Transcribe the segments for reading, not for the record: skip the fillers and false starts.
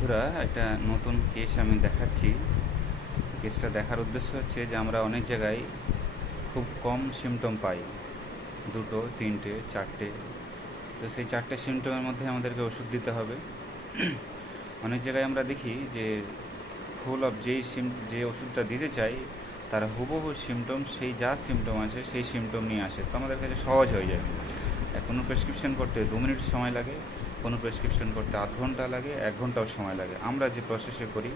বন্ধুরা, একটা নতুন কেস আমি দেখাচ্ছি। কেসটা দেখার উদ্দেশ্য হচ্ছে যে আমরা অনেক জায়গায় খুব কম সিমটম পাই, 2, 3, 4টে। তো সেই 4টে সিমটমের মধ্যে আমাদেরকে ওষুধ দিতে হবে। অনেক জায়গায় আমরা দেখি যে ফুল অফ যে ওষুধটা দিতে চাই তার হুবহু সিমটম, সেই যা সিমটম আছে সেই সিমটম নিয়ে আসে। তো আমাদের কাছে সহজ হয়ে যায়। কোনো প্রেসক্রিপশন করতে 2 মিনিট সময় লাগে, কোনো প্রেসক্রিপশন করতে আধ ঘন্টা লাগে, 1 ঘন্টাও সময় লাগে। আমরা যে প্রসেসে করি,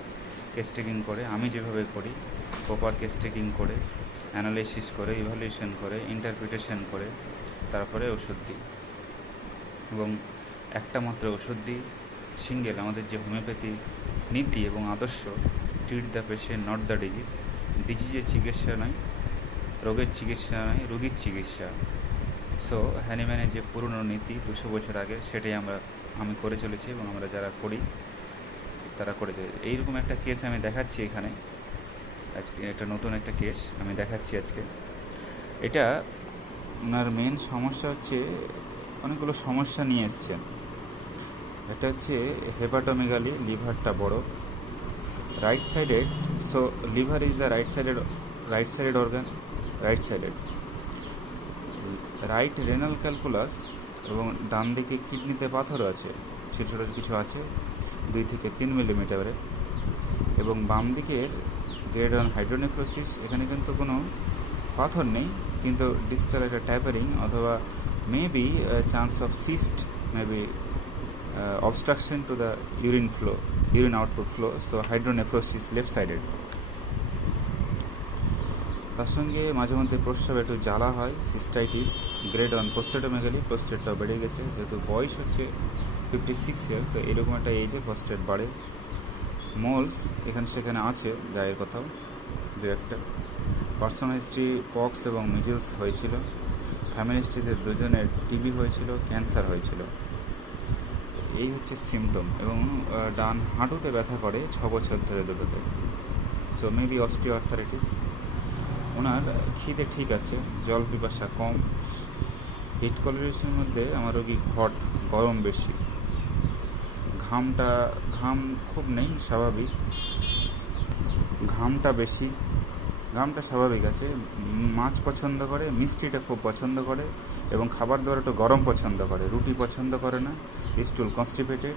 কেস টেকিং করে, আমি যেভাবে করি, প্রপার কেস টেকিং করে, অ্যানালাইসিস করে, ইভ্যালুয়েশন করে, ইন্টারপ্রিটেশন করে তারপরে ওষুধ দিই। এবং একটা মাত্র ওষুধ দিই, সিঙ্গেল। আমাদের যে হোমিওপ্যাথি নীতি এবং আদর্শ, treat the patient not the disease. ডিজিজের চিকিৎসা নয়, রোগের চিকিৎসা নয়, রোগীর চিকিৎসা। সো হ্যানিম্যানের যে পুরনো নীতি 200 বছর আগে, সেটাই আমি করে চলেছি এবং আমরা যারা করি তারা করে চলেছি। এইরকম একটা কেস আমি দেখাচ্ছি এখানে আজকে। এটা নতুন একটা কেস আমি দেখাচ্ছি আজকে। এটা ওনার মেন সমস্যা হচ্ছে, অনেকগুলো সমস্যা নিয়ে এসছেন। এটা হচ্ছে হেপাটোমেগালি, লিভারটা বড়, right sided. So liver is the right sided organ, right sided. Right renal calculus এবং ডান দিকে কিডনিতে পাথরও আছে, ছোটো ছোটো কিছু আছে, 2 থেকে 3 মিলিমিটারে। এবং বাম দিকের গ্রেড 1 হাইড্রোনেফ্রোসিস, এখানে কিন্তু কোনো পাথর নেই, কিন্তু ডিস্টাল একটা ট্যাপারিং অথবা maybe chance of cyst, maybe obstruction to the urine output flow. So hydronephrosis left sided. তার সঙ্গে মাঝে মধ্যে প্রস্রাব একটু জ্বালা হয়, সিস্টাইটিস, গ্রেড 1 প্রোস্টেটোমেগালি, প্রোস্টেটটাও বেড়ে গেছে, যেহেতু বয়স হচ্ছে 56 ইয়ার্স, তো এরকম একটা এজে প্রোস্টেট বাড়ে। মোলস এখানে সেখানে আছে, গায়ের কোথাও 2-1টা। পার্সোনাল হিস্ট্রি পক্স এবং মিজলস হয়েছিল। ফ্যামিলি হিস্ট্রিতে 2জনের টিবি হয়েছিল, ক্যান্সার হয়েছিল। এই হচ্ছে সিমটম। এবং ডান হাঁটুতে ব্যথা করে 6 বছর ধরে দুটোতে। So maybe osteoarthritis. ওনার খিদে ঠিক আছে, জল পিপাসা কম। হিট কলোরেশনের মধ্যে আমার রোগী গরম বেশি, ঘাম খুব নেই, স্বাভাবিক। ঘামটা বেশি, ঘামটা স্বাভাবিক আছে। মাছ পছন্দ করে, মিষ্টিটা খুব পছন্দ করে, এবং খাবার দাবার একটু গরম পছন্দ করে, রুটি পছন্দ করে না। স্টুল কনস্টিপেটেড,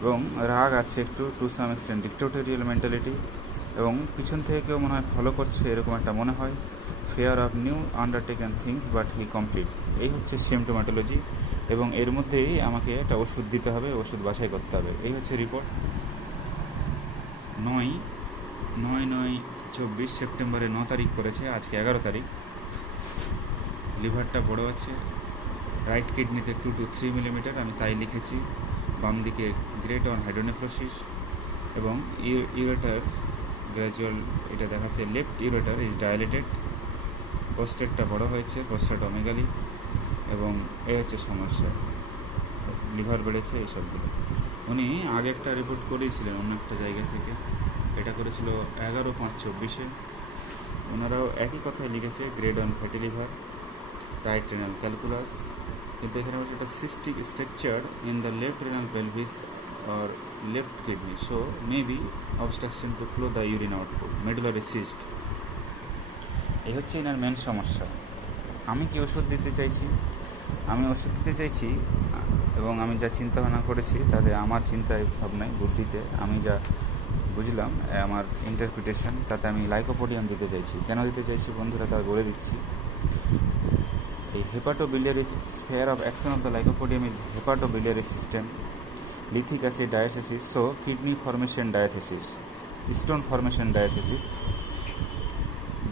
এবং রাগ আছে একটু, to some extent dictatorial mentality, এবং পিছন থেকে কেউ মনে হয় ফলো করছে এরকম একটা মনে হয়। Fair of new undertaken things but he complete. এই হচ্ছে সিমটোম্যাটোলজি, এবং এর মধ্যেই আমাকে একটা ওষুধ দিতে হবে, ওষুধ বাছাই করতে হবে। এই হচ্ছে রিপোর্ট। 9/9/24 সেপ্টেম্বরে 9 তারিখ করেছে, আজকে 11 তারিখ। লিভারটা বড় আছে, রাইট কিডনিতে 2 to 3 মিলিমিটার, আমি তাই লিখেছি। বাম দিকে গ্রেড 1 হাইড্রোনেফ্রোসিস, এবং ইউরেটার গ্র্যাজুয়াল, এটা দেখাচ্ছে লেফট ইউরেটার ইজ ডায়ালেটেড। প্রোস্টেটটা বড় হয়েছে, প্রোস্টেটোমেগালি, এবং এই হচ্ছে সমস্যা, লিভার বেড়েছে, এইসবগুলো। উনি আগে একটা রিপোর্ট করেছিলেন অন্য একটা জায়গা থেকে, এটা করেছিল 11/5/24-এ। ওনারাও একই কথাই লিখেছে, grade 1 fatty liver, right renal calculus, কিন্তু এখানে হচ্ছে একটা cystic structure in the left renal pelvis or left kidney, so maybe obstruction to flow the urine output, medullary cyst. এই হচ্ছে এনার মেন সমস্যা। আমি কি ওষুধ দিতে চাইছি? আমি ওষুধ দিতে চাইছি, এবং আমি যা চিন্তা ভাবনা করেছি তাতে, আমার চিন্তায় ভাবনায় বুদ্ধিতে আমি যা বুঝলাম, আমার ইন্টারপ্রিটেশন, তাতে আমি লাইকোপোডিয়াম দিতে চাইছি। কেন দিতে চাইছি বন্ধুরা, তা বলে দিচ্ছি। এই hepatobiliary sphere of action of the lycopodium is hepatobiliary system, lithic acid diathesis, so kidney formation diathesis, stone formation diathesis.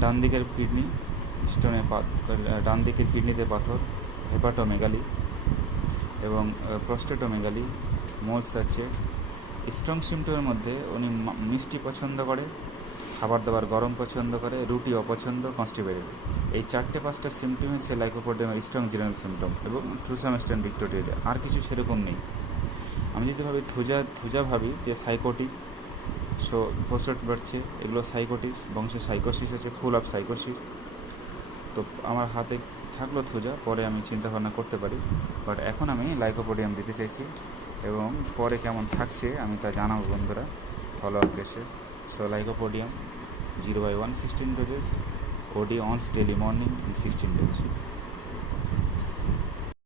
ডান দিকের কিডনিতে পাথর, হেপাটোমেগালি এবং প্রোস্টেটোমেগালি, মোলস আছে। স্ট্রং সিমটমের মধ্যে উনি মিষ্টি পছন্দ করে, খাবার দাবার গরম পছন্দ করে, রুটি অপছন্দ, কনস্টিপেটেড। এই 4-5টা সিমটম হচ্ছে লাইকোপোডিয়ামের স্ট্রং জেনারেল সিমটম, এবং টু সাম এক্সটেন্ট ডিক্টেটোরিয়াল। আর কিছু সেরকম নেই। আমি যদি ভাবি থুজা ভাবি যে সাইকোটিক, সো প্রোস্টেট বাড়ছে, এগুলো সাইকোটিক, বংশে সাইকোসিস আছে, ফুল অফ সাইকোসিস। তো আমার হাতে থাকলো থুজা, পরে আমি চিন্তা ভাবনা করতে পারি, বাট এখন আমি লাইকোপোডিয়াম দিতে চাইছি। এবং পরে কেমন থাকছে আমি তা জানাবো বন্ধুরা ফলো আপ কেসে। So lycopodium 0/1 16 doses, OD once daily morning in 16 days.